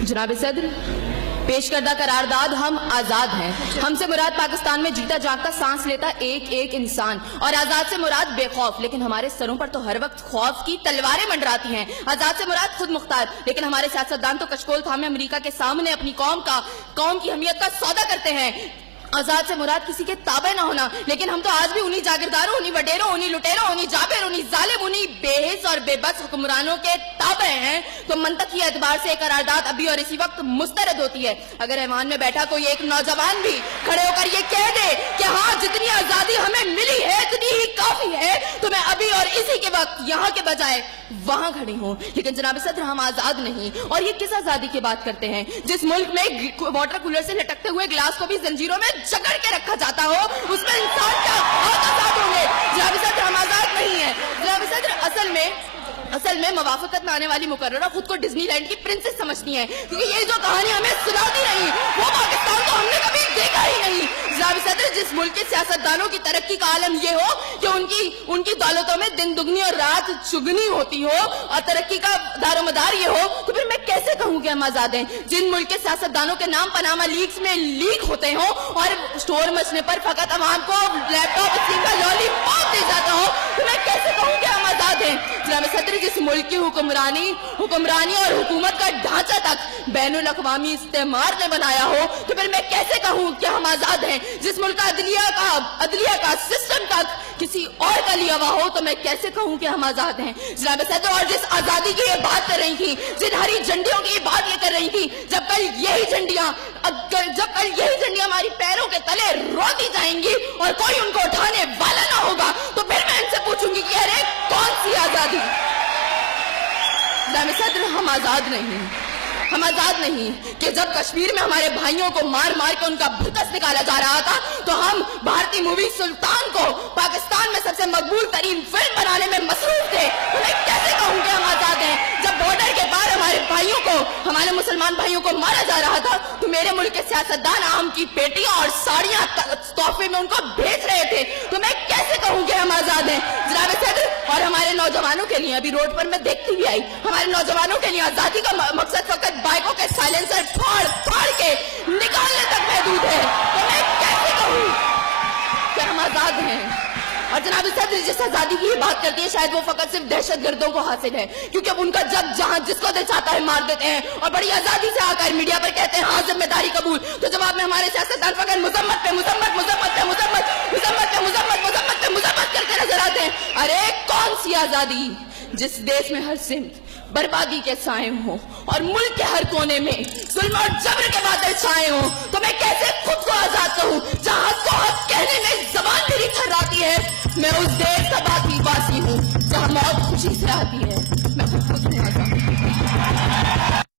जनाब सदर, पेश करदा करारदाद हम आजाद हैं। हमसे मुराद पाकिस्तान में जीता जागता सांस लेता एक एक इंसान, और आजाद से मुराद बेखौफ, लेकिन हमारे सरों पर तो हर वक्त खौफ की तलवारें मंडराती हैं। आजाद से मुराद खुद मुख्तार, लेकिन हमारे सियासतदान तो कशकोल थामे अमेरिका के सामने अपनी कौम की अहमियत का सौदा करते हैं। आजाद से मुराद किसी के ताबे ना होना, लेकिन हम तो आज भी उन्हीं जागीरदारों, उन्हीं वडेरों, उन्हीं लुटेरों, उन्हीं जाबिर, उन्हीं जालिम, उन्हीं बेहिस और बेबस हुक्मरानों के ताबे हैं। तो मंतक की एतबार से करारदाद अभी और इसी वक्त मुस्तरद होती है। अगर ऐवान में बैठा कोई एक नौजवान भी खड़े होकर ये कह दे कि हाँ, जितनी आजादी हमें मिली है इतनी ही काफी है, तो मैं अभी और इसी के वक्त यहाँ के बजाय वहां खड़ी हूँ। लेकिन जनाब सदर, हम आजाद नहीं। और ये किस आजादी की बात करते हैं जिस मुल्क में वाटर कूलर से लटकते हुए ग्लास को भी जंजीरों में जकड़ के रखा जाता हो, उसमें इंसान क्या आजाद होंगे? जनाब सदर, हम आजाद नहीं है। जनाब सदर, असल में मवाफकत में आने वाली मुकर्ररा खुद को डिज्नीलैंड की प्रिंसेस समझती हैं, क्योंकि ये जो कहानी हमें सुनाती रही वो पाकिस्तान को हमने कभी देखा ही नहीं। जनाब सदर, जिस मुल्क के सियासतदानों की तरक्की का आलम ये हो कि उनकी दौलतों में दिन दुगनी और रात चुगनी होती हो, और तरक्की का दारोमदार ये हो, तो फिर मैं कैसे कहूँ कि हम आजाद हैं? जिन मुल्क के सियासतदानों के नाम पनामा लीक्स में लीक होते हो और स्टोर मचने पर फकत अवाम को लैपटॉप स्क्रीन का लॉलीपॉप दे जाता हो, तो मैं कैसे कहूँ कि हम आजाद हैं? जनाब सदर, जिस मुल्क की हुक्मरानी और हुकूमत का ढांचा तक बैनुल अक़वामी इस्तेमार ने बनाया हो, तो फिर मैं कैसे कहूँ कि हम आजाद हैं? जिस मुल्क का अदलिया का सिस्टम तक किसी और का लिया हुआ हो, तो मैं कैसे कहूँ कि हम आजाद हैं? जनाब सदर, और जिस आजादी की ये बात कर रही थी, जिन हरी झंडियों की ये बात ये कर रही थी, जब कल यही झंडियां हमारी पैरों के तले रोती जाएंगी और कोई उनको उठाने वाला ना होगा, तो फिर मैं इनसे पूछूंगी कि अरे कौन सी आजादी? जनाब सदर, हम आजाद नहीं कि जब कश्मीर में हमारे भाइयों को मार मार के उनका भुतस निकाला जा रहा था, तो हम भारतीय मूवी सुल्तान को पाकिस्तान में सबसे मकबूल तरीन फिल्म बनाने में मसरूफ थे। तो मैं कैसे कहूँ कि हम आजाद हैं? जब बॉर्डर के पार हमारे मुसलमान भाइयों को मारा जा रहा था, तो मेरे मुल्क के सियासतदान आम की पेटियां और साड़ियां तोहफे में उनको भेज रहे थे। तो मैं कैसे कहूँ कि हम आजाद हैं? जनाब सदर, और हमारे नौजवानों के लिए, अभी रोड पर मैं देखती भी आई, हमारे नौजवानों के लिए आजादी का मकसद फकत बाइकों के साइलेंसर फाड़ के निकालने तक महदूद है। तो मैं कैसे कहूँ कि हम आजाद हैं? और जनाब सदर, जिस आजादी की बात करती है, शायद वो फकत सिर्फ दहशतगर्दों को हासिल है, क्योंकि उनका जब जहां जिसको दिल चाहता है मार देते हैं और बड़ी आजादी से आकर मीडिया पर कहते हैं हाँ जिम्मेदारी कबूल। तो जवाब में हमारे सियासतदान फकत मुजम्मत करके नजर आते हैं। अरे कौन सी आजादी जिस देश में हर सिमत बर्बादी के साए हो और मुल्क के हर कोने में जुल्म और जबर के बादल छाए हो? तो मैं कैसे खुद को आजाद कहूँ जहाँ हक को हक कहने में जबान मेरी थर्राती है? मैं उस देश का बाकी वासी हूँ जहाँ मौत खुशी से आती है। मैं खुद को आजाद